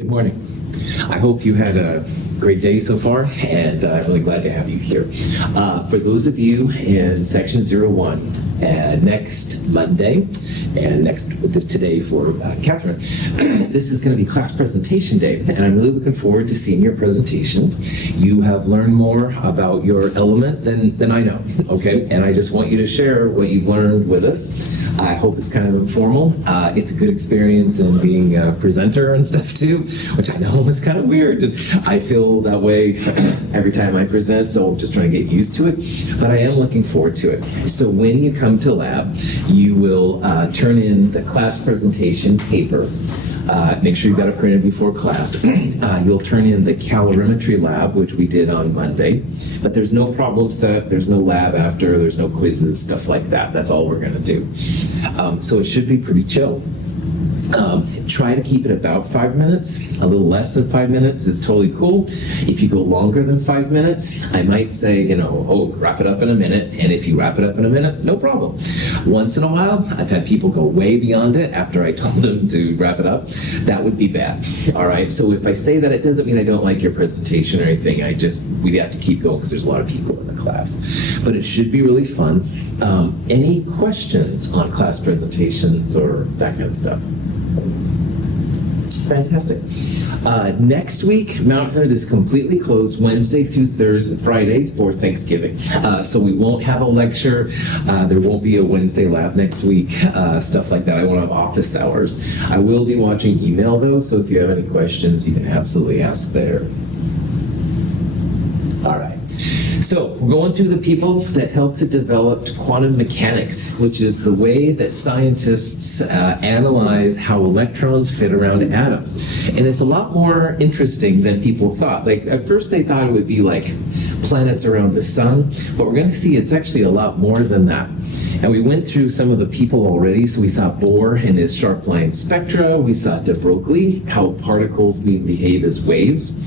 Good morning. I hope you had a great day so far, and I'm really glad to have you here. For those of you in Section 01, next Monday, and today for Catherine, this is going to be class presentation day, and I'm really looking forward to seeing your presentations. You have learned more about your element than I know, okay? And I just want you to share what you've learned with us. I hope it's kind of informal. It's a good experience in being a presenter and stuff too, which I know is kind of weird. I feel that way every time I present, so I'm just trying to get used to it. But I am looking forward to it. So when you come to lab, you will turn in the class presentation paper. Make sure you've got it printed before class. You'll turn in the calorimetry lab, which we did on Monday. But there's no problem set, there's no lab after, there's no quizzes, stuff like that. That's all we're going to do. So it should be pretty chill. Try to keep it about 5 minutes. A little less than 5 minutes is totally cool. If you go longer than 5 minutes, I might say, wrap it up in a minute. And if you wrap it up in a minute, no problem. Once in a while, I've had people go way beyond it after I told them to wrap it up. That would be bad. All right. So if I say that, it doesn't mean I don't like your presentation or anything. We have to keep going because there's a lot of people in the class. But it should be really fun. Any questions on class presentations or that kind of stuff? Fantastic. Next week, Mount Hood is completely closed Wednesday through Friday for Thanksgiving. So we won't have a lecture. There won't be a Wednesday lab next week, stuff like that. I won't have office hours. I will be watching email though, so if you have any questions, you can absolutely ask there. All right. So we're going through the people that helped to develop quantum mechanics, which is the way that scientists analyze how electrons fit around atoms. And it's a lot more interesting than people thought. Like at first they thought it would be like planets around the sun, but we're going to see it's actually a lot more than that. And we went through some of the people already. So we saw Bohr and his sharp line spectra. We saw de Broglie, how particles behave as waves.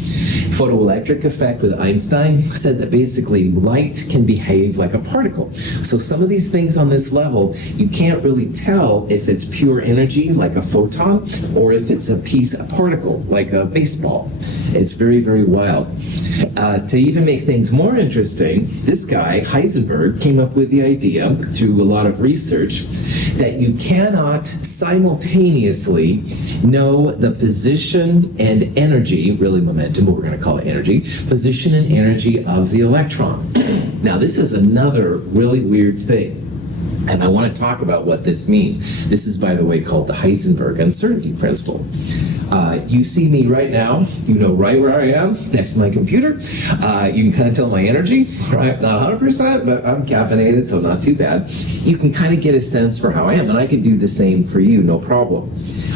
Photoelectric effect with Einstein said that basically light can behave like a particle. So some of these things on this level, you can't really tell if it's pure energy like a photon or if it's a particle like a baseball. It's very, very wild. To even make things more interesting, this guy, Heisenberg, came up with the idea through a lot of research that you cannot simultaneously know the position and energy, really momentum, but we're going to call it energy, position and energy of the electron. Now, this is another really weird thing. And I want to talk about what this means. This is, by the way, called the Heisenberg Uncertainty Principle. You see me right now, you know right where I am, next to my computer. You can kind of tell my energy, right? Not 100%, but I'm caffeinated, so not too bad. You can kind of get a sense for how I am, and I could do the same for you, no problem.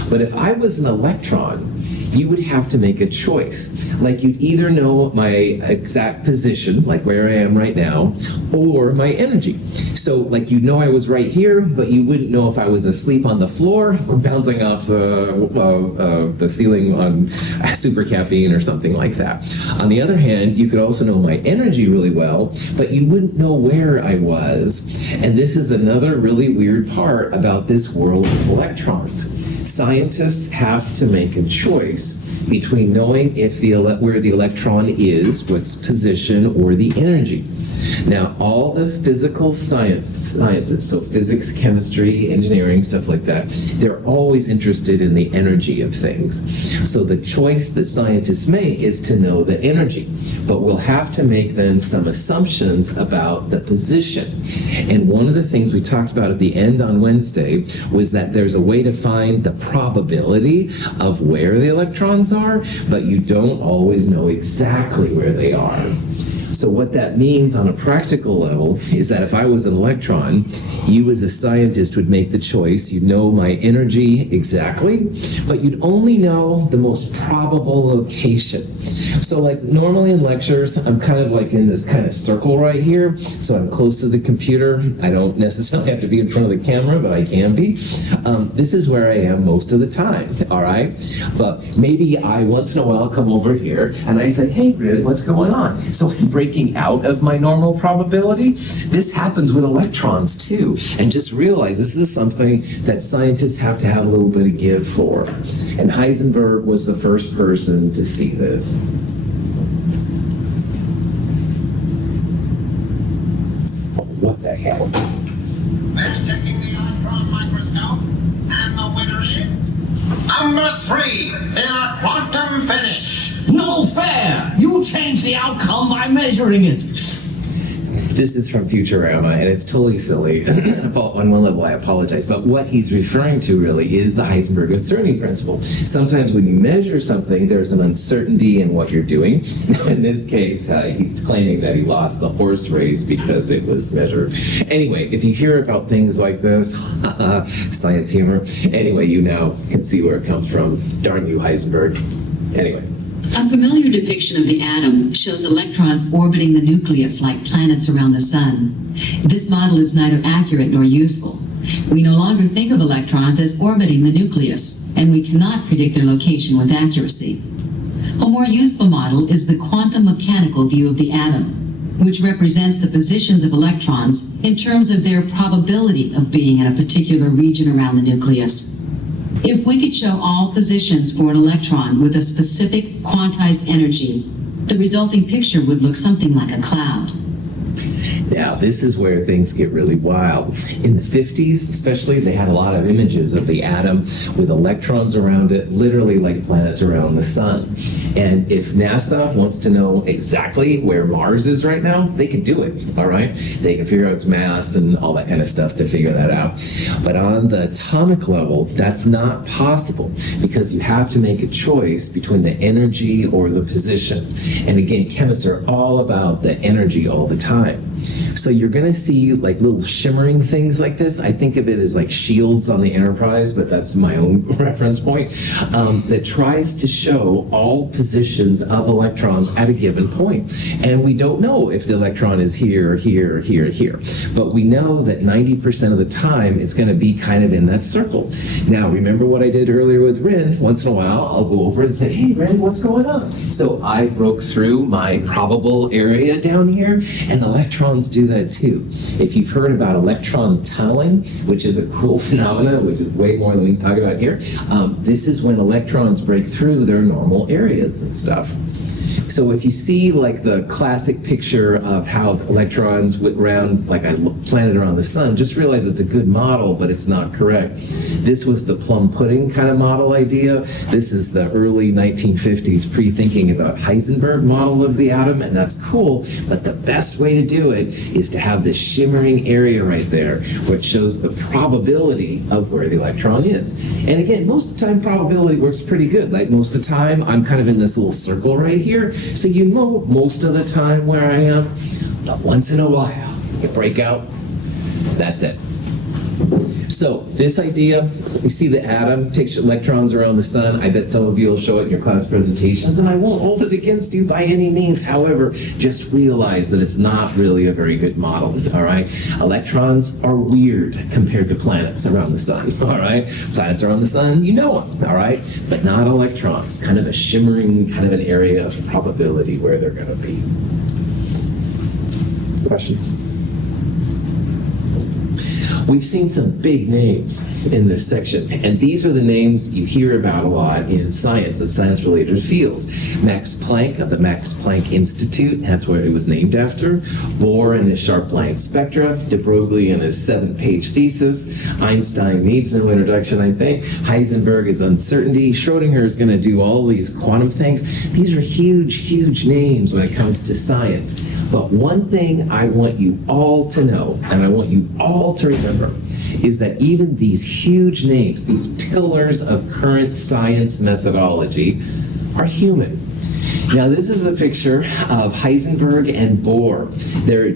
But if I was an electron, you would have to make a choice. Like you'd either know my exact position, like where I am right now, or my energy. So like you'd know I was right here, but you wouldn't know if I was asleep on the floor or bouncing off the ceiling on super caffeine or something like that. On the other hand, you could also know my energy really well, but you wouldn't know where I was. And this is another really weird part about this world of electrons. Scientists have to make a choice between knowing if where the electron is, what's position, or the energy. Now, all the physical sciences, so physics, chemistry, engineering, stuff like that, they're always interested in the energy of things. So the choice that scientists make is to know the energy. But we'll have to make then some assumptions about the position. And one of the things we talked about at the end on Wednesday was that there's a way to find the probability of where the electrons are, but you don't always know exactly where they are. So what that means on a practical level is that if I was an electron, you as a scientist would make the choice. You'd know my energy exactly, but you'd only know the most probable location. So like normally in lectures, I'm kind of like in this kind of circle right here. So I'm close to the computer. I don't necessarily have to be in front of the camera, but I can be. This is where I am most of the time, all right? But maybe I once in a while come over here and I say, hey, Rid, what's going on? So I'm breaking out of my normal probability. This happens with electrons too. too. And just realize this is something that scientists have to have a little bit of give for. And Heisenberg was the first person to see this. What the hell? We're checking the electron microscope, and the winner is number 3, their quantum finish. No fair! You change the outcome by measuring it. This is from Futurama, and it's totally silly. On one level, I apologize. But what he's referring to really is the Heisenberg Uncertainty principle. Sometimes when you measure something, there's an uncertainty in what you're doing. In this case, he's claiming that he lost the horse race because it was measured. Anyway, if you hear about things like this, science humor, anyway, you now can see where it comes from. Darn you, Heisenberg. Anyway. A familiar depiction of the atom shows electrons orbiting the nucleus like planets around the sun. This model is neither accurate nor useful. We no longer think of electrons as orbiting the nucleus, and we cannot predict their location with accuracy. A more useful model is the quantum mechanical view of the atom, which represents the positions of electrons in terms of their probability of being in a particular region around the nucleus. If we could show all positions for an electron with a specific quantized energy, the resulting picture would look something like a cloud. Now, this is where things get really wild. In the 50s, especially, they had a lot of images of the atom with electrons around it, literally like planets around the sun. And if NASA wants to know exactly where Mars is right now, they can do it, all right? They can figure out its mass and all that kind of stuff to figure that out. But on the atomic level, that's not possible because you have to make a choice between the energy or the position. And again, chemists are all about the energy all the time. So you're going to see like little shimmering things like this. I think of it as like shields on the Enterprise, but that's my own reference point, that tries to show all positions of electrons at a given point. And we don't know if the electron is here, here, here, here. But we know that 90% of the time it's going to be kind of in that circle. Now, remember what I did earlier with Rin? Once in a while, I'll go over and say, hey, Rin, what's going on? So I broke through my probable area down here, and electrons do that too. If you've heard about electron tunneling, which is a cool phenomenon, which is way more than we can talk about here, this is when electrons break through their normal areas and stuff. So if you see like the classic picture of how electrons went around like a planet around the sun, just realize it's a good model, but it's not correct. This was the plum pudding kind of model idea. This is the early 1950s pre-thinking about Heisenberg model of the atom, and that's cool, but the best way to do it is to have this shimmering area right there, which shows the probability of where the electron is. And again, most of the time probability works pretty good. Like most of the time, I'm kind of in this little circle right here, so you know most of the time where I am, but once in a while, you break out, that's it. So this idea, we see the atom, picture electrons around the sun. I bet some of you will show it in your class presentations, and I won't hold it against you by any means. However, just realize that it's not really a very good model, all right? Electrons are weird compared to planets around the sun, all right? Planets around the sun, you know them, all right? But not electrons, kind of a shimmering, kind of an area of probability where they're going to be. Questions? We've seen some big names in this section, and these are the names you hear about a lot in science and science-related fields. Max Planck of the Max Planck Institute, that's where it was named after. Bohr and his sharp line spectra. De Broglie and his 7-page thesis. Einstein needs no introduction, I think. Heisenberg is uncertainty. Schrodinger is going to do all these quantum things. These are huge, huge names when it comes to science. But one thing I want you all to know, and I want you all to remember, is that even these huge names, these pillars of current science methodology, are human. Now, this is a picture of Heisenberg and Bohr. They're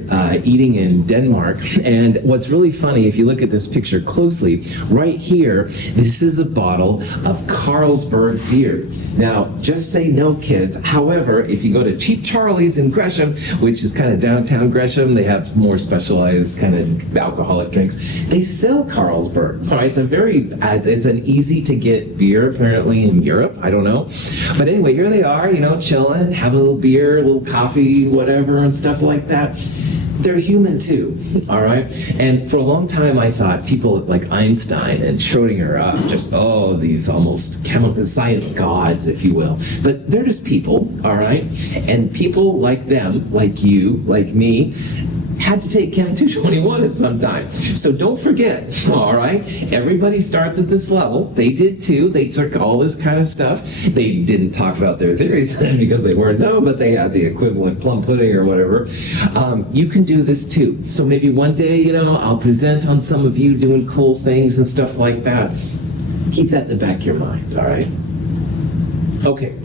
eating in Denmark. And what's really funny, if you look at this picture closely, right here, this is a bottle of Carlsberg beer. Now, just say no, kids. However, if you go to Cheap Charlie's in Gresham, which is kind of downtown Gresham, they have more specialized kind of alcoholic drinks. They sell Carlsberg. All right, it's an easy to get beer apparently in Europe. I don't know. But anyway, here they are, chilling, have a little beer, a little coffee, whatever, and stuff like that. they're human too, all right? And for a long time, I thought people like Einstein and Schrodinger are just, these almost chemical science gods, if you will. But they're just people, all right? And people like them, like you, like me, had to take Chem 221 at some time. So don't forget, all right? Everybody starts at this level. They did too. They took all this kind of stuff. They didn't talk about their theories then because they weren't but they had the equivalent plum pudding or whatever. You can do this too. So maybe one day, I'll present on some of you doing cool things and stuff like that. Keep that in the back of your mind, all right? Okay.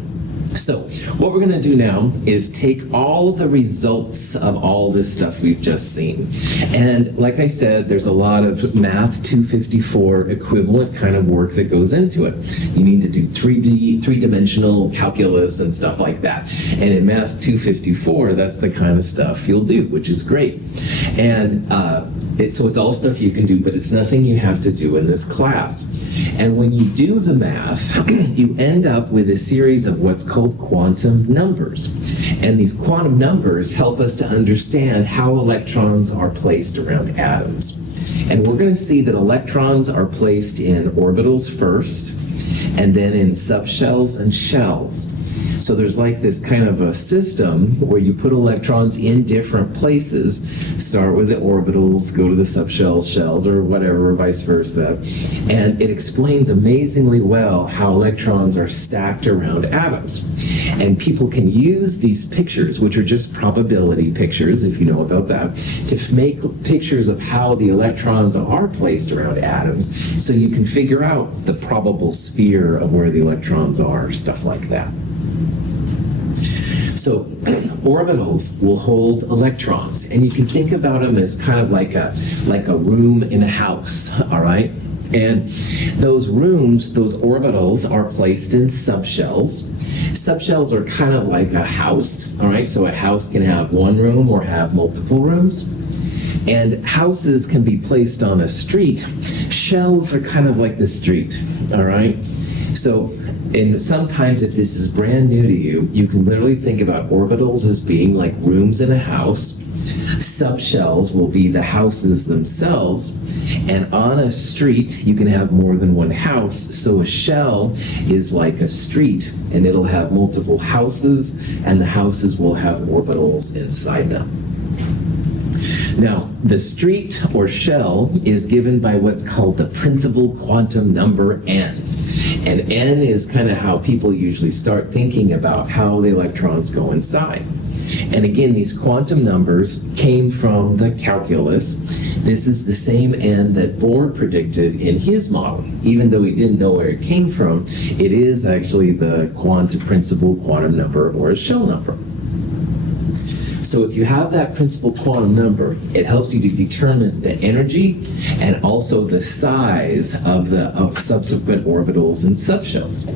So what we're going to do now is take all the results of all this stuff we've just seen. And like I said, there's a lot of Math 254 equivalent kind of work that goes into it. You need to do 3D-dimensional calculus and stuff like that. And in Math 254, that's the kind of stuff you'll do, which is great. And so it's all stuff you can do, but it's nothing you have to do in this class. And when you do the math, you end up with a series of what's called quantum numbers. And these quantum numbers help us to understand how electrons are placed around atoms. And we're going to see that electrons are placed in orbitals first, and then in subshells and shells. So there's like this kind of a system where you put electrons in different places, start with the orbitals, go to the subshells, shells, or whatever, or vice versa. And it explains amazingly well how electrons are stacked around atoms. And people can use these pictures, which are just probability pictures, if you know about that, to make pictures of how the electrons are placed around atoms, so you can figure out the probable sphere of where the electrons are, stuff like that. So orbitals will hold electrons, and you can think about them as kind of like a room in a house, all right? And those rooms, those orbitals, are placed in subshells. Subshells are kind of like a house, all right? So a house can have one room or have multiple rooms. And houses can be placed on a street. Shells are kind of like the street, all right? So and sometimes if this is brand new to you, you can literally think about orbitals as being like rooms in a house. Subshells will be the houses themselves. And on a street, you can have more than one house. So a shell is like a street, and it'll have multiple houses, and the houses will have orbitals inside them. Now, the street or shell is given by what's called the principal quantum number n. And n is kind of how people usually start thinking about how the electrons go inside. And again, these quantum numbers came from the calculus. This is the same n that Bohr predicted in his model. Even though he didn't know where it came from, it is actually the principal quantum number, or a shell number. So if you have that principal quantum number, it helps you to determine the energy and also the size of subsequent orbitals and subshells.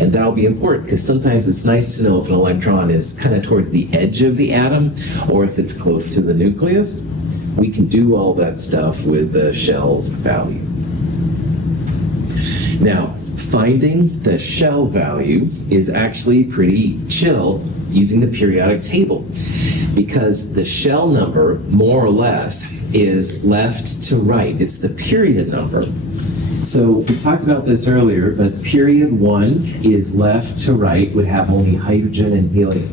And that'll be important because sometimes it's nice to know if an electron is kind of towards the edge of the atom or if it's close to the nucleus. We can do all that stuff with the shell's value. Now, finding the shell value is actually pretty chill using the periodic table, because the shell number, more or less, is left to right. It's the period number. So we talked about this earlier, but period 1 is left to right, would have only hydrogen and helium.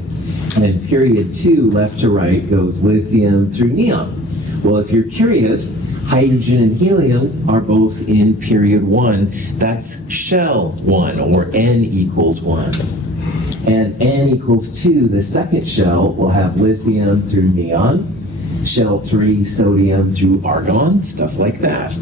And then period 2, left to right, goes lithium through neon. Well, if you're curious, hydrogen and helium are both in period 1. That's shell 1, or n equals 1. And n equals 2, the second shell, will have lithium through neon, shell 3, sodium through argon, stuff like that.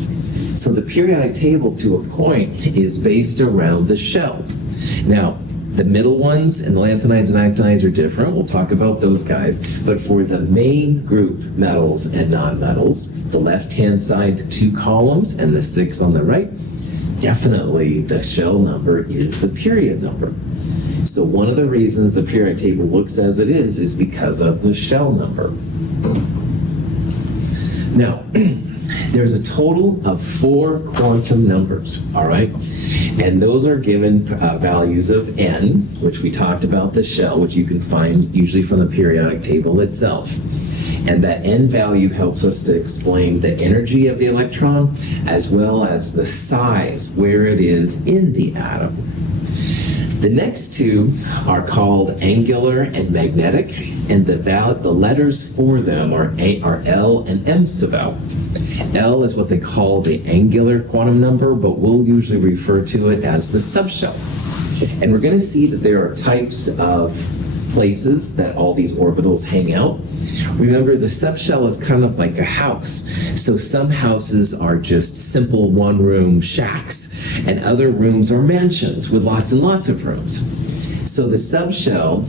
So the periodic table, to a point, is based around the shells. Now, the middle ones and the lanthanides and actinides are different. We'll talk about those guys. But for the main group, metals and nonmetals, the left-hand side 2 columns and the 6 on the right, definitely the shell number is the period number. So one of the reasons the periodic table looks as it is because of the shell number. Now, there's a total of 4 quantum numbers, all right? And those are given values of n, which we talked about the shell, which you can find usually from the periodic table itself. And that n value helps us to explain the energy of the electron as well as the size, where it is in the atom. The next two are called angular and magnetic, and the letters for them are L and M sub L. L is what they call the angular quantum number, but we'll usually refer to it as the subshell. And we're going to see that there are types of places that all these orbitals hang out. Remember, the subshell is kind of like a house. So some houses are just simple one-room shacks, and other rooms are mansions with lots and lots of rooms. So the subshell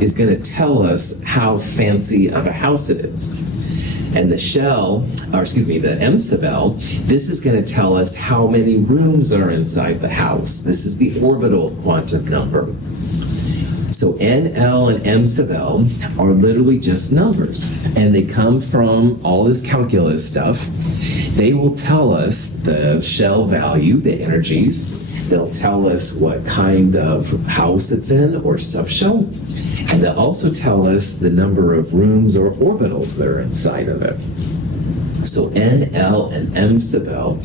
is going to tell us how fancy of a house it is. And the the M sub L, this is going to tell us how many rooms are inside the house. This is the orbital quantum number. So N, L, and M sub L are literally just numbers, and they come from all this calculus stuff. They will tell us the shell value, the energies. They'll tell us what kind of house it's in, or subshell, and they'll also tell us the number of rooms or orbitals that are inside of it. So N, L, and M sub L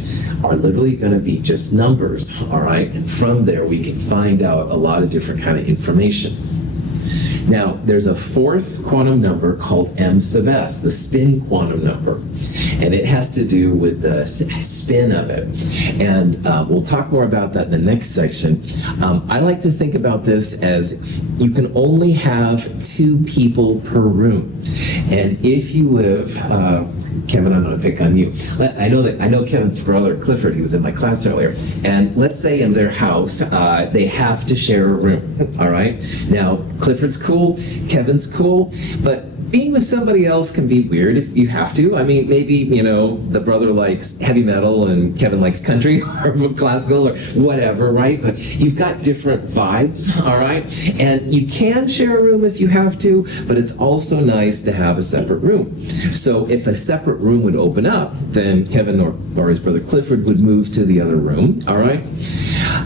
are literally going to be just numbers, all right? And from there, we can find out a lot of different kind of information. Now, there's a fourth quantum number called M sub S, the spin quantum number. And it has to do with the spin of it. And we'll talk more about that in the next section. I like to think about this as you can only have 2 people per room. And if you live, Kevin, I'm going to pick on you. I know Kevin's brother, Clifford, he was in my class earlier. And let's say in their house, they have to share a room, all right? Now, Clifford's cool, Kevin's cool, but being with somebody else can be weird if you have to. I mean, maybe, the brother likes heavy metal and Kevin likes country or classical or whatever, right? But you've got different vibes, all right? And you can share a room if you have to, but it's also nice to have a separate room. So if a separate room would open up, then Kevin or his brother Clifford would move to the other room, all right?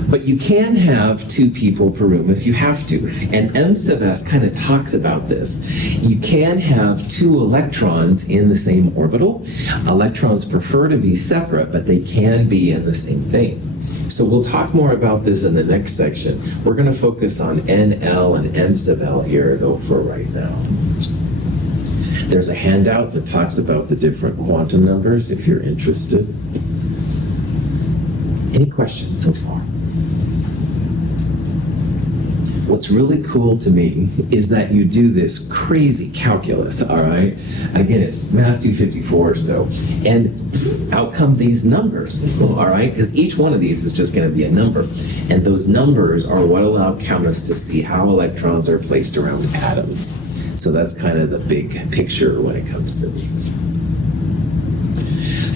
But you can have 2 people per room if you have to. And M sub S kind of talks about this. You can have 2 electrons in the same orbital. Electrons prefer to be separate, but they can be in the same thing. So we'll talk more about this in the next section. We're going to focus on N, L, and M sub L here, though, for right now. There's a handout that talks about the different quantum numbers if you're interested. Any questions so far? What's really cool to me is that you do this crazy calculus, all right? Again, it's Math 254 or so, and out come these numbers, all right? Because each one of these is just going to be a number, and those numbers are what allow chemists to see how electrons are placed around atoms. So that's kind of the big picture when it comes to these.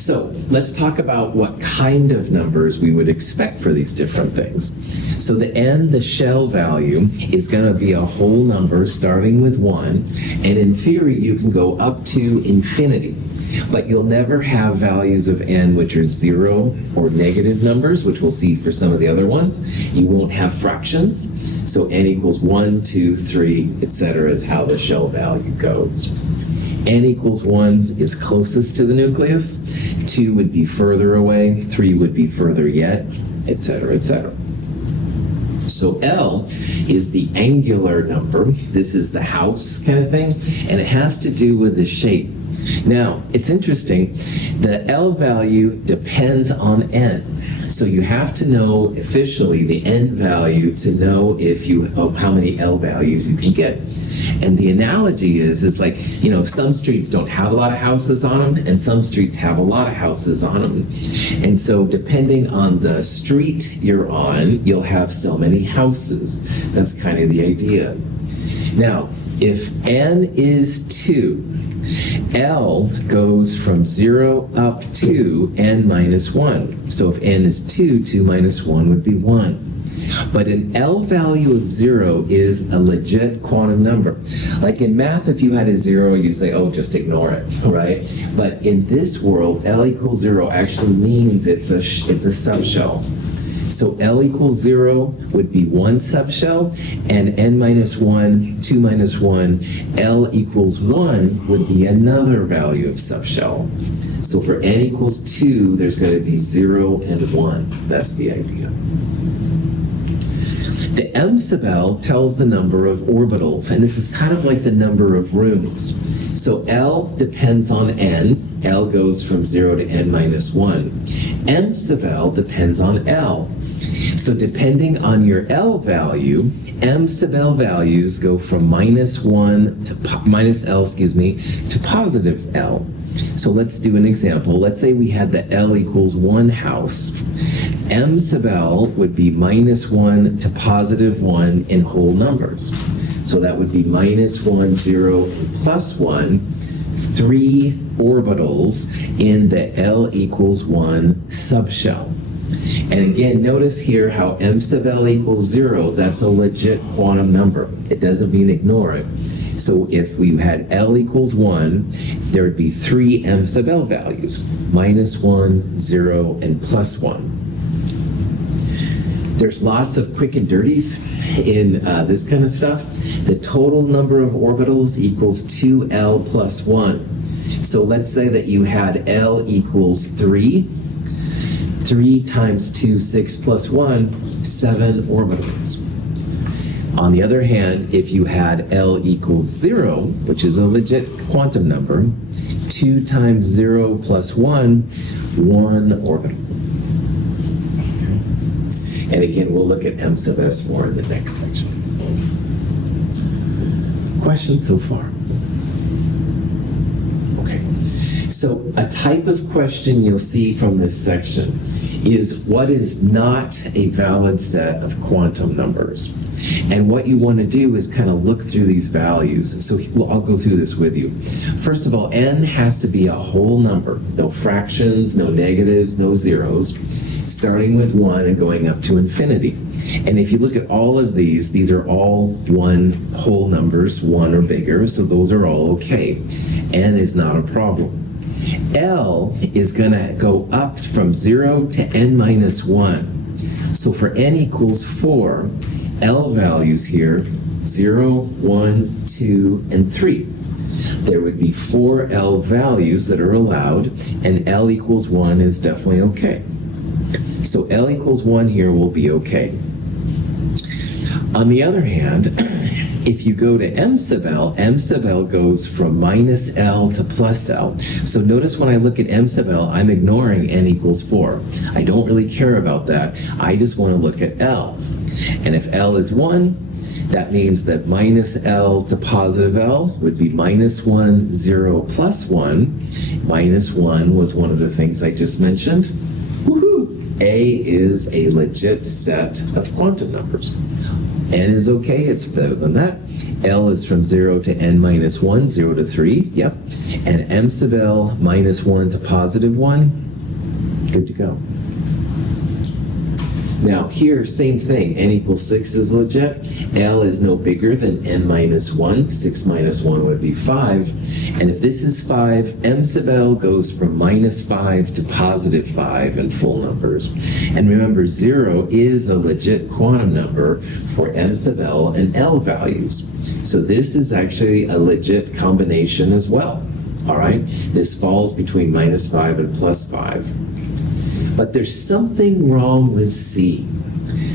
So let's talk about what kind of numbers we would expect for these different things. So the n, the shell value, is going to be a whole number starting with 1, and in theory you can go up to infinity. But you'll never have values of n which are 0 or negative numbers, which we'll see for some of the other ones. You won't have fractions, so n equals 1, 2, 3, etc. is how the shell value goes. N equals 1 is closest to the nucleus, 2 would be further away, 3 would be further yet, etc., etc. So L is the angular number. This is the house kind of thing, and it has to do with the shape. Now, it's interesting, the L value depends on n. So you have to know officially the n value to know how many L values you can get. And the analogy is like, some streets don't have a lot of houses on them, and some streets have a lot of houses on them. And so depending on the street you're on, you'll have so many houses. That's kind of the idea. Now, if n is 2, L goes from 0 up to n minus 1. So if n is 2, 2 minus 1 would be 1. But an L value of 0 is a legit quantum number. Like in math, if you had a 0, you'd say, oh, just ignore it, right? But in this world, L equals 0 actually means it's a subshell. So L equals 0 would be one subshell, and n minus 1, 2 minus 1, L equals 1 would be another value of subshell. So for n equals 2, there's going to be 0 and 1. That's the idea. The M sub L tells the number of orbitals, and this is kind of like the number of rooms. So L depends on n. L goes from 0 to n minus 1. M sub L depends on L. So depending on your L value, M sub L values go from minus L, to positive L. So let's do an example. Let's say we had the L equals 1 house. M sub L would be minus 1 to positive 1 in whole numbers. So that would be minus 1, 0, and plus 1, 3 orbitals in the L equals 1 subshell. And again, notice here how M sub L equals 0, that's a legit quantum number. It doesn't mean ignore it. So if we had L equals 1, there would be 3 M sub L values, minus 1, 0, and plus 1. There's lots of quick and dirties in this kind of stuff. The total number of orbitals equals 2L plus 1. So let's say that you had L equals 3. 3 times 2, 6 plus 1, 7 orbitals. On the other hand, if you had L equals 0, which is a legit quantum number, 2 times 0 plus 1, 1 orbital. And again, we'll look at M sub S more in the next section. Questions so far? Okay. So a type of question you'll see from this section is what is not a valid set of quantum numbers. And what you want to do is kind of look through these values. So I'll go through this with you. First of all, n has to be a whole number. No fractions, no negatives, no zeros, starting with 1 and going up to infinity. And if you look at all of these are all one whole numbers, 1 or bigger, so those are all okay. N is not a problem. L is going to go up from 0 to n minus 1. So for n equals 4, L values here, 0, 1, 2, and 3. There would be 4 L values that are allowed, and L equals 1 is definitely okay. So L equals 1 here will be okay. On the other hand, if you go to M sub L goes from minus L to plus L. So notice when I look at M sub L, I'm ignoring n equals 4. I don't really care about that. I just want to look at L. And if L is 1, that means that minus L to positive L would be minus 1, 0, plus 1. Minus 1 was one of the things I just mentioned. Woohoo! A is a legit set of quantum numbers. N is okay, it's better than that. L is from 0 to n minus 1, 0 to 3, yep. And M sub L minus 1 to positive 1, good to go. Now here, same thing, n equals 6 is legit. L is no bigger than n minus 1. 6 minus 1 would be 5. And if this is 5, M sub L goes from minus 5 to positive 5 in full numbers. And remember, 0 is a legit quantum number for M sub L and L values. So this is actually a legit combination as well. All right? This falls between minus 5 and plus 5. But there's something wrong with C.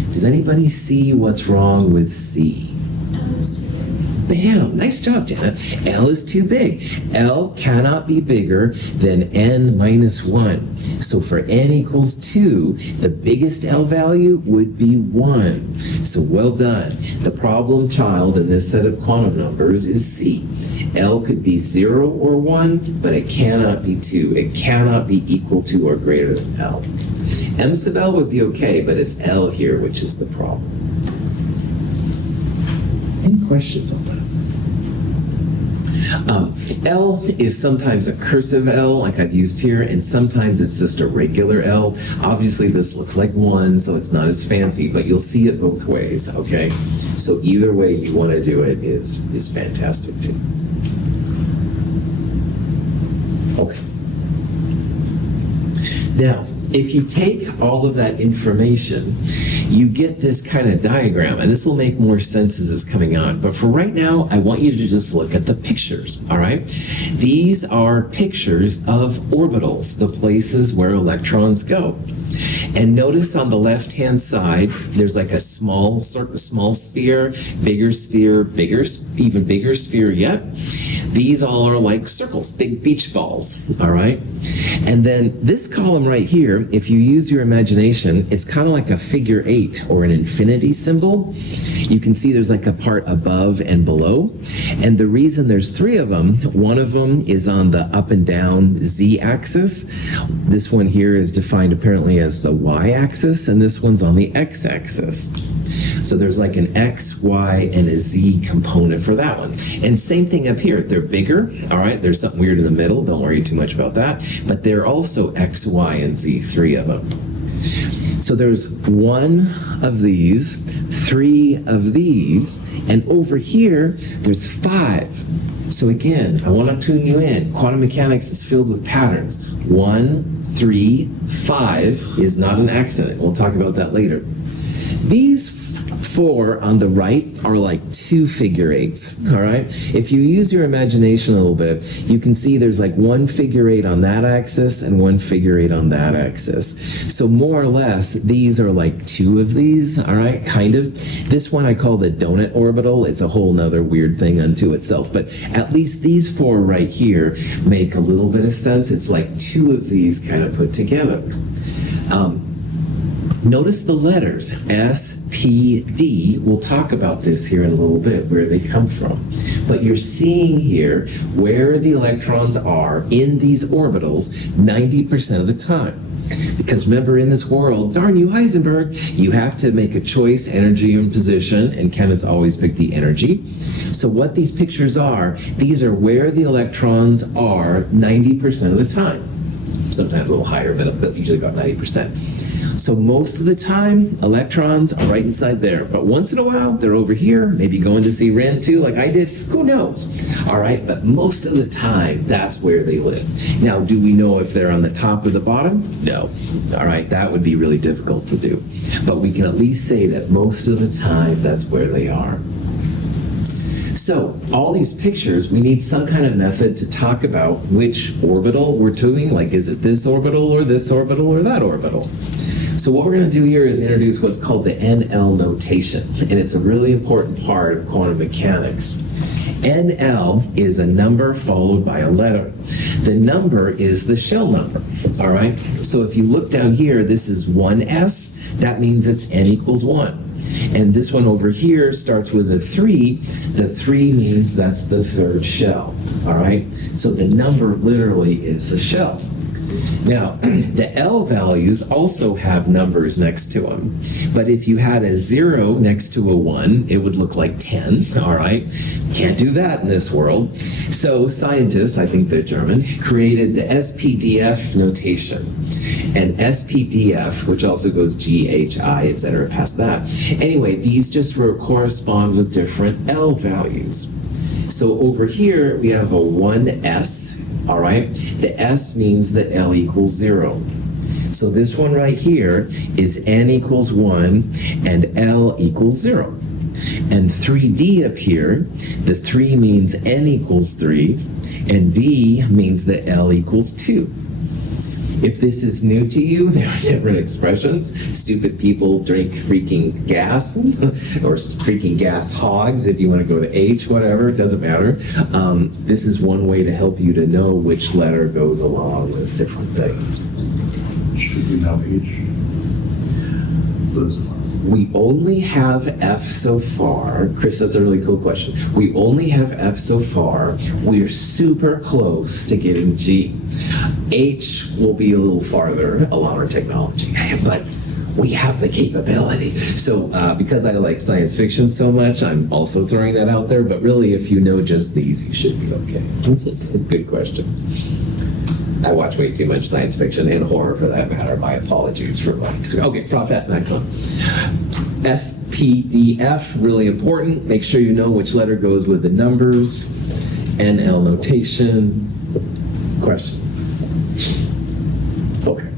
Does anybody see what's wrong with C? Bam! Nice job, Janet. L is too big. L cannot be bigger than n minus 1. So for n equals 2, the biggest L value would be 1. So well done. The problem child in this set of quantum numbers is C. L could be 0 or 1, but it cannot be 2. It cannot be equal to or greater than L. M sub L would be okay, but it's L here which is the problem. Any questions on that? L is sometimes a cursive L, like I've used here, and sometimes it's just a regular L. Obviously, this looks like 1, so it's not as fancy, but you'll see it both ways, okay? So either way you want to do it is fantastic, too. Okay. Now, if you take all of that information, you get this kind of diagram, and this will make more sense as it's coming on. But for right now, I want you to just look at the pictures, all right? These are pictures of orbitals, the places where electrons go. And notice on the left-hand side, there's like a small sphere, even bigger sphere yet. These all are like circles, big beach balls, all right? And then this column right here, if you use your imagination, it's kind of like a figure 8 or an infinity symbol. You can see there's like a part above and below. And the reason there's 3 of them, one of them is on the up and down z-axis. This one here is defined apparently as the y-axis, and this one's on the x-axis. So there's like an X, Y, and a Z component for that one. And same thing up here. They're bigger, all right? There's something weird in the middle. Don't worry too much about that. But they're also X, Y, and Z, 3 of them. So there's 1 of these, 3 of these, and over here, there's 5. So again, I want to tune you in. Quantum mechanics is filled with patterns. 1, 3, 5 is not an accident. We'll talk about that later. These 4 on the right are like 2 figure 8s, all right? If you use your imagination a little bit, you can see there's like 1 figure 8 on that axis and 1 figure 8 on that axis. So more or less, these are like 2 of these, all right, kind of. This one I call the donut orbital. It's a whole nother weird thing unto itself, but at least these 4 right here make a little bit of sense. It's like 2 of these kind of put together. Notice the letters S, P, D. We'll talk about this here in a little bit, where they come from. But you're seeing here where the electrons are in these orbitals 90% of the time. Because remember, in this world, darn you, Heisenberg, you have to make a choice, energy and position, and chemists always pick the energy. So what these pictures are, these are where the electrons are 90% of the time. Sometimes a little higher, but usually about 90%. So most of the time, electrons are right inside there. But once in a while, they're over here, maybe going to see Ren 2 like I did. Who knows? All right, but most of the time, that's where they live. Now, do we know if they're on the top or the bottom? No. All right, that would be really difficult to do. But we can at least say that most of the time, that's where they are. So, all these pictures, we need some kind of method to talk about which orbital we're doing. Like, is it this orbital or this orbital or that orbital? So what we're going to do here is introduce what's called the NL notation, and it's a really important part of quantum mechanics. NL is a number followed by a letter. The number is the shell number, all right? So if you look down here, this is 1s, that means it's n equals 1. And this one over here starts with a 3. The 3 means that's the 3rd shell, all right? So the number literally is the shell. Now, the L values also have numbers next to them. But if you had a 0 next to a 1, it would look like 10, all right? Can't do that in this world. So scientists, I think they're German, created the SPDF notation. And SPDF, which also goes G, H, I, etc., past that. Anyway, these just correspond with different L values. So over here, we have a 1s. All right, the S means that L equals 0. So this one right here is N equals 1 and L equals 0. And 3D up here, the 3 means N equals 3 and D means that L equals 2. If this is new to you, there are different expressions. Stupid people drink freaking gas, or freaking gas hogs, if you want to go to H, whatever, it doesn't matter. This is one way to help you to know which letter goes along with different things. Should we have H? We only have F so far. Chris, that's a really cool question. We only have F so far. We're super close to getting G. H will be a little farther along our technology, but we have the capability. So because I like science fiction so much, I'm also throwing that out there, but really if you know just these, you should be okay. Good question. I watch way too much science fiction and horror for that matter. My apologies for like. Okay, drop that back on. SPDF, really important. Make sure you know which letter goes with the numbers. NL notation. Questions? Okay.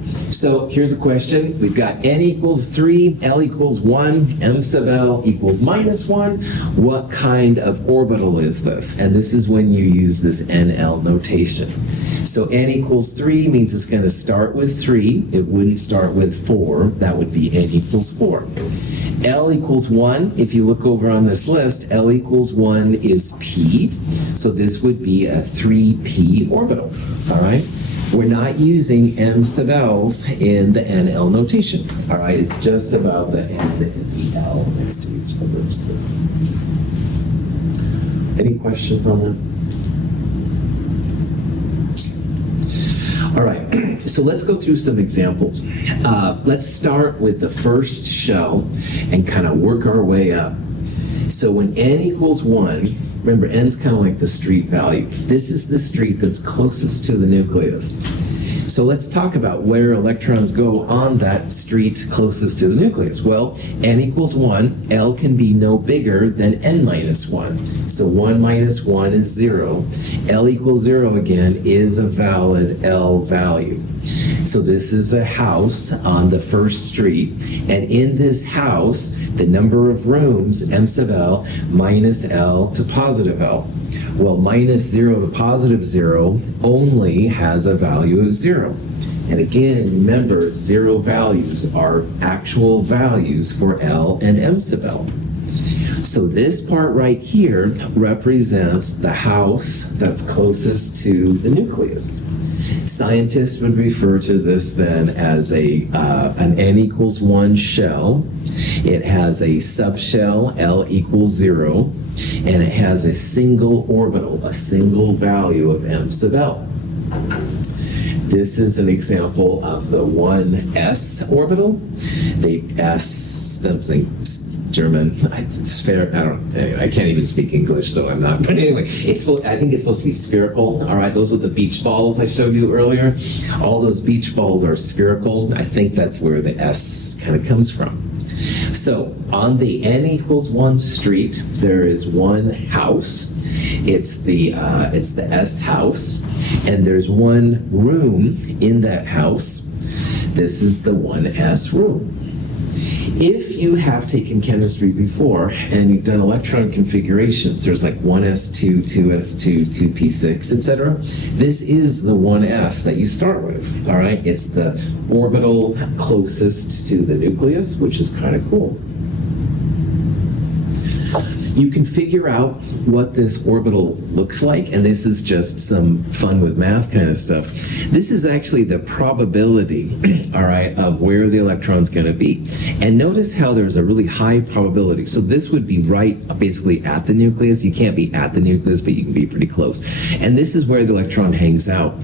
So here's a question. We've got n equals 3, L equals 1, m sub L equals -1. What kind of orbital is this? And this is when you use this NL notation. So n equals 3 means it's going to start with 3. It wouldn't start with 4. That would be n equals 4. L equals 1, if you look over on this list, L equals 1 is P. So this would be a 3P orbital, all right? We're not using m sub L's in the NL notation, all right? It's just about the n and the L next to each other. So. Any questions on that? All right, so let's go through some examples. Let's start with the first shell and kind of work our way up. So when n equals 1, remember n's kind of like the street value. This is the street that's closest to the nucleus. So let's talk about where electrons go on that street closest to the nucleus. Well, n equals 1, L can be no bigger than n minus 1. So 1 minus 1 is 0. L equals 0 again is a valid L value. So this is a house on the first street, and in this house, the number of rooms, m sub L, minus L to positive L. Well, minus 0 to positive 0 only has a value of 0. And again, remember, 0 values are actual values for L and m sub L. So this part right here represents the house that's closest to the nucleus. Scientists would refer to this then as an n equals 1 shell. It has a subshell, L equals 0, and it has a single orbital, a single value of m sub L. This is an example of the 1s orbital. The s, something German, it's fair, anyway, I can't even speak English, so I'm not, but anyway, I think it's supposed to be spherical, all right? Those were the beach balls I showed you earlier. All those beach balls are spherical. I think that's where the S kind of comes from. So on the n equals 1 street, there is one house. It's the S house, and there's one room in that house. This is the 1s room. If you have taken chemistry before and you've done electron configurations, there's like 1s2, 2s2, 2p6, etc. This is the 1s that you start with, all right? It's the orbital closest to the nucleus, which is kind of cool. You can figure out what this orbital looks like, and this is just some fun with math kind of stuff. This is actually the probability, all right, of where the electron's going to be. And notice how there's a really high probability. So this would be right basically at the nucleus. You can't be at the nucleus, but you can be pretty close. And this is where the electron hangs out.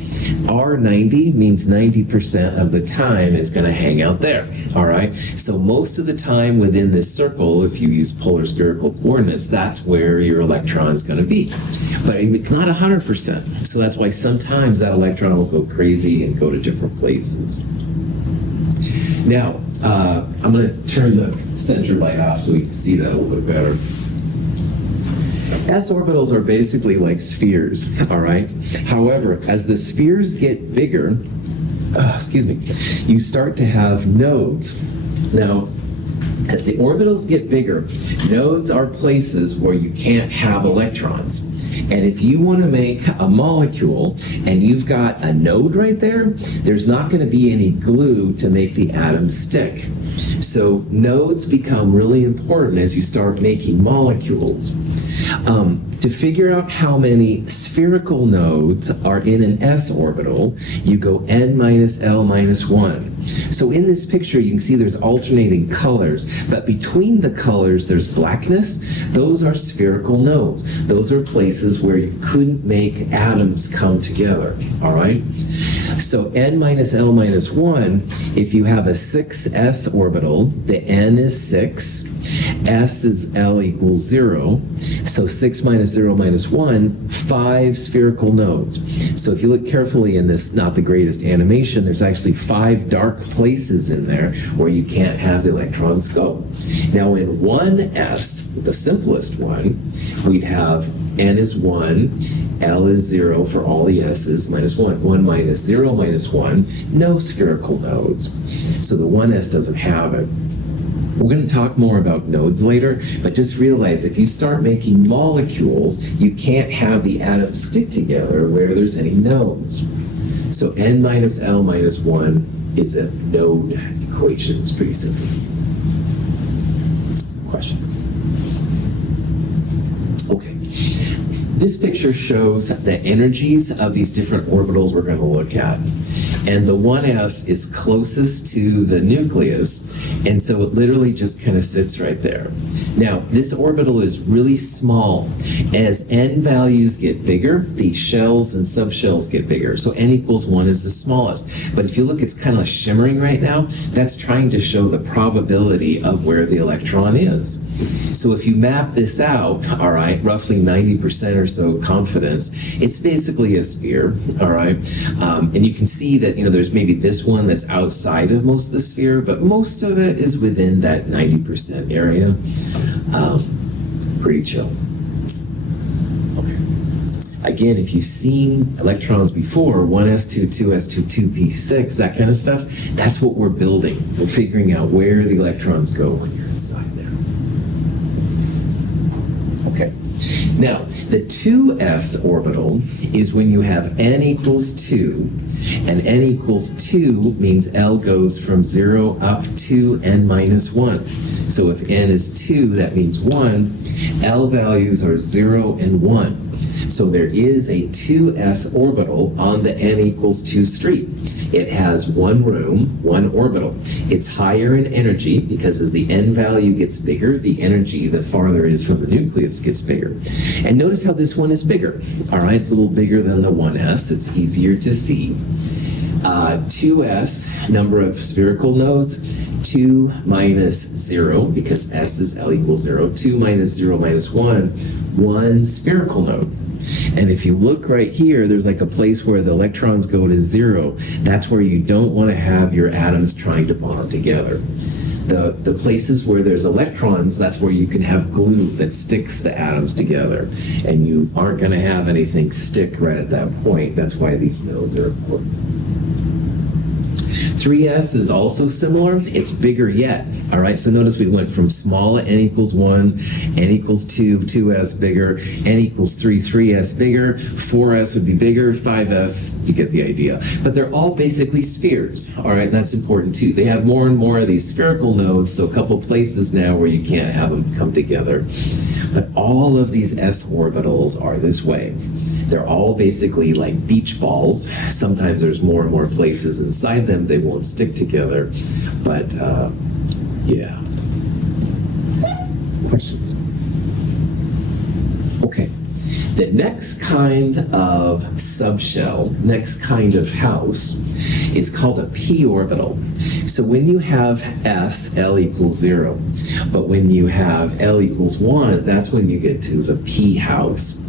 R90 means 90% of the time it's going to hang out there, all right? So most of the time within this circle, if you use polar spherical coordinates, that's where your electron's going to be. But it's not 100%. So that's why sometimes that electron will go crazy and go to different places. Now, I'm going to turn the center light off so we can see that a little bit better. S orbitals are basically like spheres, all right? However, as the spheres get bigger, you start to have nodes. Now, as the orbitals get bigger, nodes are places where you can't have electrons. And if you want to make a molecule and you've got a node right there, there's not going to be any glue to make the atom stick. So nodes become really important as you start making molecules. To figure out how many spherical nodes are in an s orbital, you go n minus L minus 1. So in this picture, you can see there's alternating colors, but between the colors, there's blackness. Those are spherical nodes. Those are places where you couldn't make atoms come together, all right? So n minus L minus 1, if you have a 6s orbital, the n is 6, s is L equals 0, so 6 minus 0 minus 1, 5 spherical nodes. So if you look carefully in this, not the greatest animation, there's actually 5 dark places in there where you can't have the electrons go. Now in 1s, the simplest one, we'd have n is 1, L is 0 for all the s's, minus 1. 1 minus 0 minus 1, no spherical nodes. So the 1s doesn't have it. We're going to talk more about nodes later, but just realize if you start making molecules, you can't have the atoms stick together where there's any nodes. So n minus L minus 1 is a node equation. It's pretty simple. Questions? Okay. This picture shows the energies of these different orbitals we're going to look at. And the 1s is closest to the nucleus, and so it literally just kind of sits right there. Now, this orbital is really small. As n values get bigger, the shells and subshells get bigger. So n equals 1 is the smallest. But if you look, it's kind of shimmering right now. That's trying to show the probability of where the electron is. So if you map this out, all right, roughly 90% or so confidence, it's basically a sphere, all right? And you can see that, there's maybe this one that's outside of most of the sphere, but most of it is within that 90% area. Pretty chill. Okay. Again, if you've seen electrons before, 1s2, 2s2, 2p6, that kind of stuff, that's what we're building. We're figuring out where the electrons go when you're inside there. Okay. Now, the 2s orbital is when you have n equals 2, and n equals 2 means L goes from 0 up to n minus 1. So if n is 2, that means 1. L values are 0 and 1. So there is a 2s orbital on the n equals 2 street. It has one room, one orbital. It's higher in energy because as the n value gets bigger, the energy the farther it is from the nucleus gets bigger. And notice how this one is bigger. All right, it's a little bigger than the 1s. It's easier to see. 2s, number of spherical nodes, 2 minus 0, because s is L equals 0. 2 minus 0 minus 1, 1 spherical node. And if you look right here, there's like a place where the electrons go to 0. That's where you don't want to have your atoms trying to bond together. The places where there's electrons, that's where you can have glue that sticks the atoms together. And you aren't going to have anything stick right at that point. That's why these nodes are important. 3s is also similar. It's bigger yet. All right, so notice we went from small at n equals 1, n equals 2, 2s bigger, n equals 3, 3s bigger, 4s would be bigger, 5s, you get the idea. But they're all basically spheres. All right, that's important too. They have more and more of these spherical nodes, so a couple places now where you can't have them come together. But all of these s orbitals are this way. They're all basically like beach balls. Sometimes there's more and more places inside them. They won't stick together. But, yeah. Questions? Okay. The next kind of subshell, next kind of house, is called a p orbital. So when you have s, L equals 0. But when you have L equals 1, that's when you get to the p house.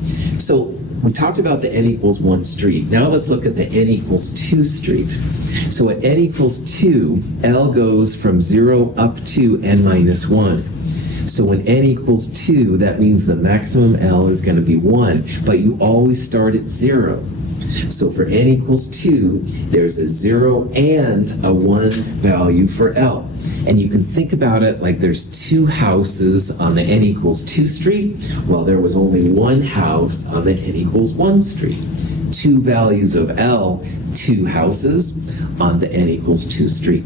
So we talked about the n equals 1 street. Now let's look at the n equals 2 street. So at n equals 2, L goes from 0 up to n minus 1. So when n equals 2, that means the maximum L is going to be 1, but you always start at 0. So for n equals 2, there's a 0 and a 1 value for L. And you can think about it like there's 2 houses on the n equals 2 street, while there was only 1 house on the n equals 1 street. 2 values of L, 2 houses on the n equals 2 street.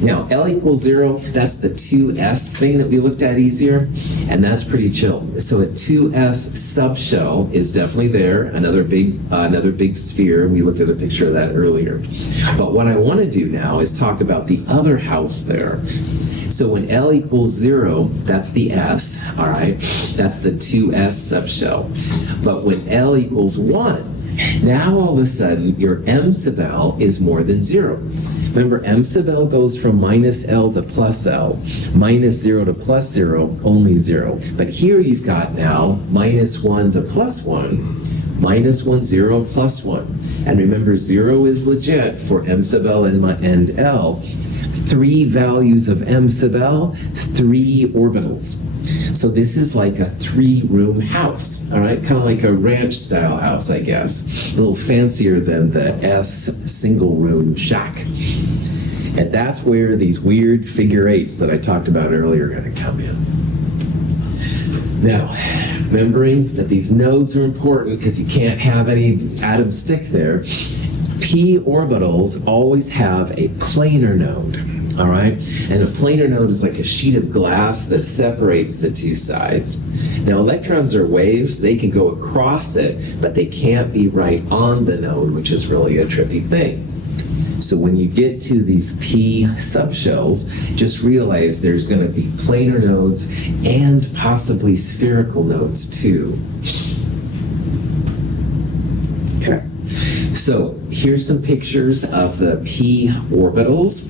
Now, L equals 0, that's the 2s thing that we looked at easier, and that's pretty chill. So a 2s subshell is definitely there, another big sphere. We looked at a picture of that earlier. But what I want to do now is talk about the other house there. So when L equals 0, that's the s, all right? That's the 2s subshell. But when L equals 1, now all of a sudden your m sub L is more than 0. Remember, m sub L goes from minus L to plus L, minus 0 to plus 0, only 0. But here you've got now minus 1 to plus 1, minus 1, 0, plus 1. And remember, 0 is legit for m sub L and L. 3 values of m sub L, 3 orbitals. So this is like a 3-room house, all right? Kind of like a ranch-style house, I guess. A little fancier than the S single-room shack. And that's where these weird figure 8s that I talked about earlier are going to come in. Now, remembering that these nodes are important because you can't have any atoms stick there, p orbitals always have a planar node, all right? And a planar node is like a sheet of glass that separates the two sides. Now, electrons are waves. They can go across it, but they can't be right on the node, which is really a trippy thing. So when you get to these p subshells, just realize there's going to be planar nodes and possibly spherical nodes too. Okay. So here's some pictures of the p orbitals.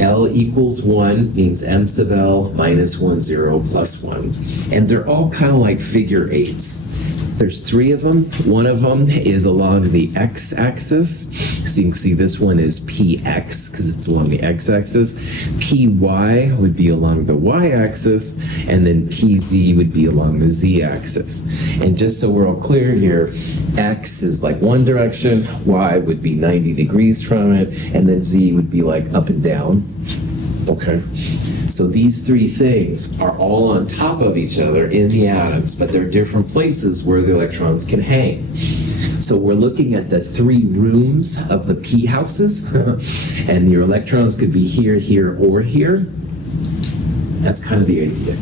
L equals 1 means m sub L minus 1, 0, plus 1. And they're all kind of like figure 8s. There's 3 of them. One of them is along the x-axis. So you can see this one is px because it's along the x-axis. Py would be along the y-axis, and then pz would be along the z-axis. And just so we're all clear here, x is like one direction, y would be 90 degrees from it, and then z would be like up and down. Okay, so these 3 things are all on top of each other in the atoms, but they're different places where the electrons can hang. So we're looking at the 3 rooms of the p houses, and your electrons could be here, here, or here. That's kind of the idea.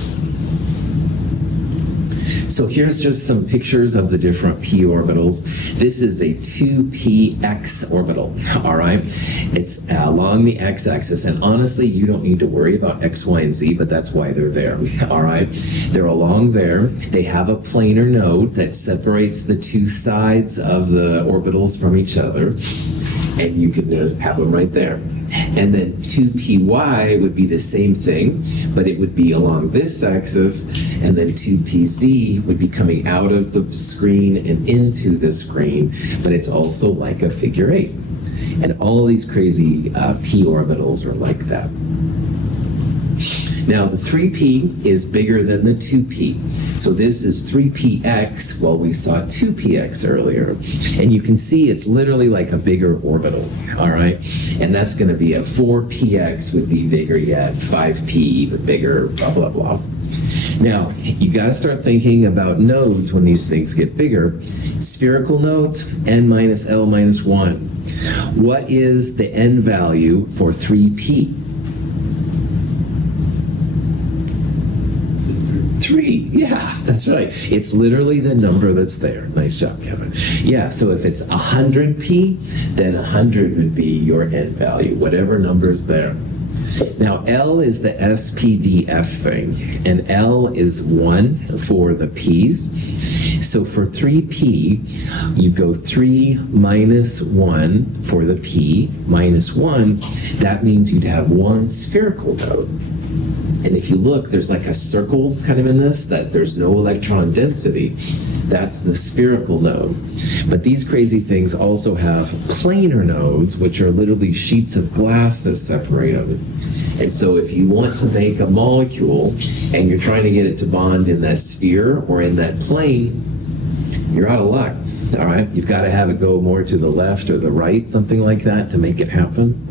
So here's just some pictures of the different p orbitals. This is a 2px orbital, all right? It's along the x-axis, and honestly, you don't need to worry about x, y, and z, but that's why they're there, all right? They're along there. They have a planar node that separates the 2 sides of the orbitals from each other, and you can have them right there. And then 2py would be the same thing, but it would be along this axis, and then 2pz would be coming out of the screen and into the screen, but it's also like a figure 8. And all of these crazy p orbitals are like that. Now, the 3p is bigger than the 2p. So this is 3px, while we saw 2px earlier. And you can see it's literally like a bigger orbital, all right? And that's going to be a 4px would be bigger yet, 5p even bigger, blah, blah, blah. Now, you got to start thinking about nodes when these things get bigger. Spherical nodes, n minus L minus 1. What is the n value for 3p? 3, yeah, that's right. It's literally the number that's there. Nice job, Kevin. Yeah, so if it's 100p, then 100 would be your n value, whatever number's there. Now, L is the SPDF thing, and L is 1 for the p's. So for 3p, you go 3 minus 1 for the p, minus 1. That means you'd have 1 spherical node. And if you look, there's like a circle kind of in this, that there's no electron density. That's the spherical node. But these crazy things also have planar nodes, which are literally sheets of glass that separate them. And so if you want to make a molecule and you're trying to get it to bond in that sphere or in that plane, you're out of luck. All right? You've got to have it go more to the left or the right, something like that, to make it happen.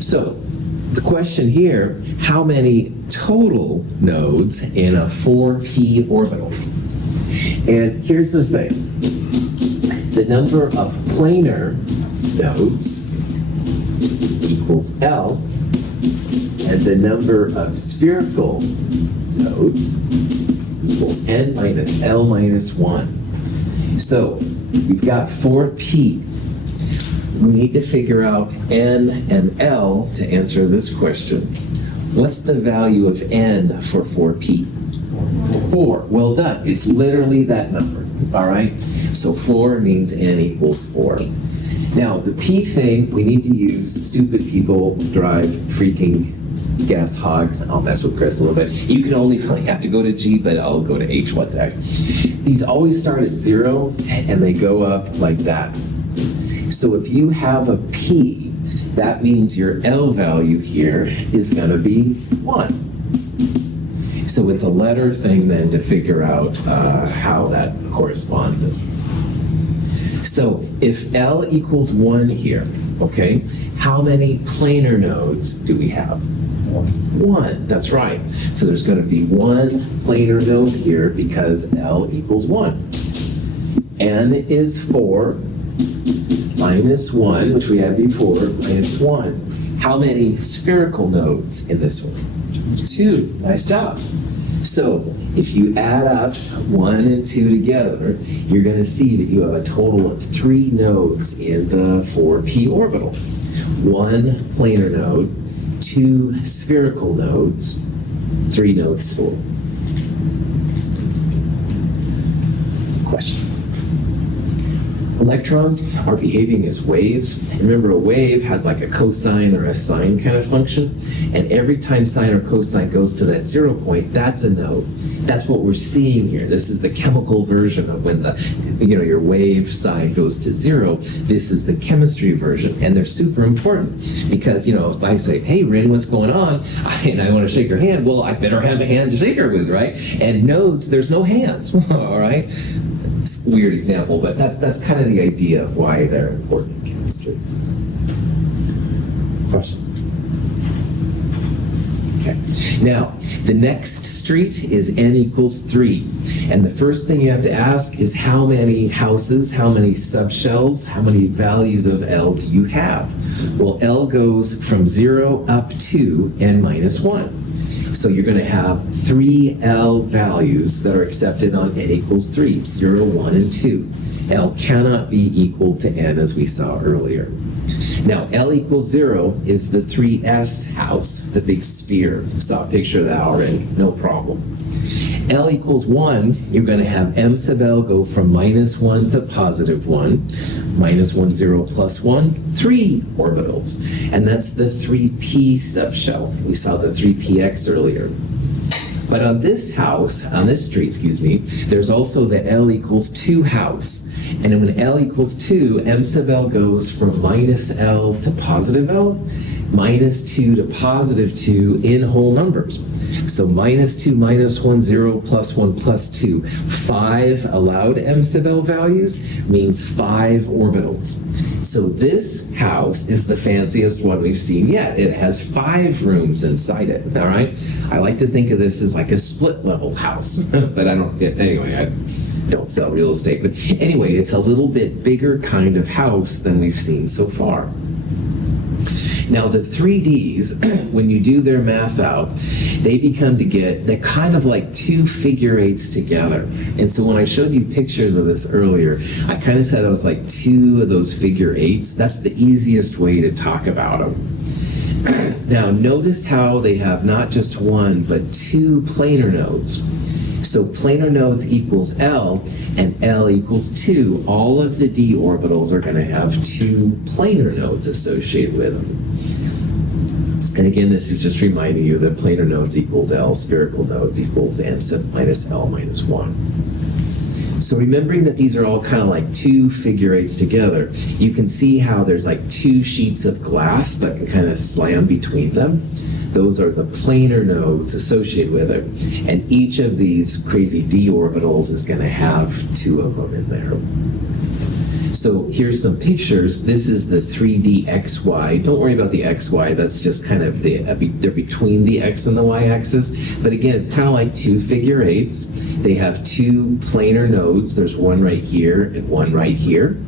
So the question here, how many total nodes in a 4p orbital? And here's the thing. The number of planar nodes equals L, and the number of spherical nodes equals n minus L minus 1. So we've got 4p. We need to figure out n and L to answer this question. What's the value of n for 4p? 4. Well done. It's literally that number. All right? So 4 means n equals 4. Now, the p thing, we need to use stupid people drive freaking gas hogs. I'll mess with Chris a little bit. You can only really have to go to G, but I'll go to H. What the heck? These always start at 0, and they go up like that. So if you have a p that means your L value here is going to be 1. So it's a letter thing then to figure out how that corresponds. So if L equals 1 here, okay, how many planar nodes do we have? 1, that's right. So there's going to be 1 planar node here because L equals 1. N is 4 minus 1, which we had before, minus 1. How many spherical nodes in this one? 2. Nice job. So if you add up 1 and 2 together, you're going to see that you have a total of 3 nodes in the 4p orbital. 1 planar node, 2 spherical nodes, 3 nodes total. Questions? Electrons are behaving as waves. Remember, a wave has like a cosine or a sine kind of function, and every time sine or cosine goes to that 0 point, that's a node. That's what we're seeing here. This is the chemical version of when your wave sign goes to 0. This is the chemistry version, and they're super important because, if I say, hey, Rin, what's going on? And I want to shake her hand, well, I better have a hand to shake her with, right? And nodes, there's no hands, all right? It's a weird example, but that's kind of the idea of why they're important in chemistry. Questions? Okay. Now, the next street is n equals 3. And the first thing you have to ask is how many houses, how many subshells, how many values of L do you have? Well, L goes from 0 up to n minus 1. So you're going to have 3 L values that are accepted on n equals 3, 0, 1, and 2. L cannot be equal to n as we saw earlier. Now, L equals 0 is the 3s house, the big sphere. Saw a picture of that already, no problem. L equals 1, you're going to have m sub L go from minus 1 to positive 1, minus 1, 0, plus 1, 3 orbitals. And that's the 3p subshell. We saw the 3px earlier. But on this house, on this street, there's also the L equals 2 house. And when L equals 2, m sub L goes from minus L to positive L, minus 2 to positive 2 in whole numbers. So minus 2, minus 1, 0, plus 1, plus 2. 5 allowed m sub L values means 5 orbitals. So this house is the fanciest one we've seen yet. It has 5 rooms inside it, all right? I like to think of this as like a split level house, but I don't sell real estate. But anyway, it's a little bit bigger kind of house than we've seen so far. Now the 3Ds, when you do their math out, they're kind of like 2 figure 8s together. And so when I showed you pictures of this earlier, I kind of said it was like 2 of those figure 8s. That's the easiest way to talk about them. Now notice how they have not just 1, but 2 planar nodes. So planar nodes equals L, and L equals 2. All of the d orbitals are going to have 2 planar nodes associated with them. And again, this is just reminding you that planar nodes equals L, spherical nodes equals n sub minus L minus 1. So remembering that these are all kind of like 2 figure 8s together, you can see how there's like 2 sheets of glass that can kind of slam between them. Those are the planar nodes associated with it. And each of these crazy d orbitals is going to have 2 of them in there. So here's some pictures. This is the 3D XY. Don't worry about the XY. That's just kind of they're between the X and the Y axis. But again, it's kind of like 2 figure 8s. They have 2 planar nodes. There's one right here and one right here.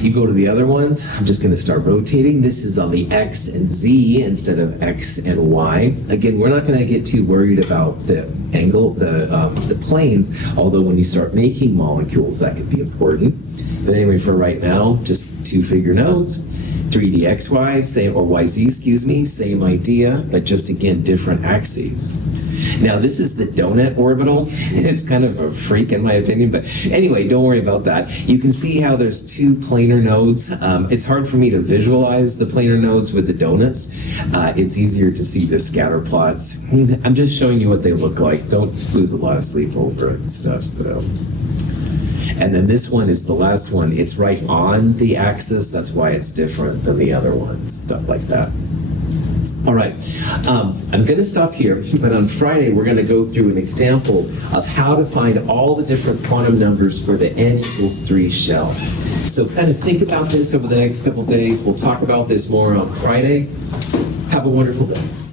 You go to the other ones. I'm just going to start rotating. This is on the X and Z instead of X and Y. Again, we're not going to get too worried about the angle, the planes, although when you start making molecules, that could be important. But anyway, for right now, just 2 figure nodes. 3D XY, or YZ, same idea, but just again, different axes. Now, this is the donut orbital. It's kind of a freak in my opinion, but anyway, don't worry about that. You can see how there's 2 planar nodes. It's hard for me to visualize the planar nodes with the donuts. It's easier to see the scatter plots. I'm just showing you what they look like. Don't lose a lot of sleep over it and stuff, so. And then this one is the last one. It's right on the axis. That's why it's different than the other ones, stuff like that. All right, I'm going to stop here, but on Friday we're going to go through an example of how to find all the different quantum numbers for the n=3 shell. So kind of think about this over the next couple days. We'll talk about this more on Friday. Have a wonderful day.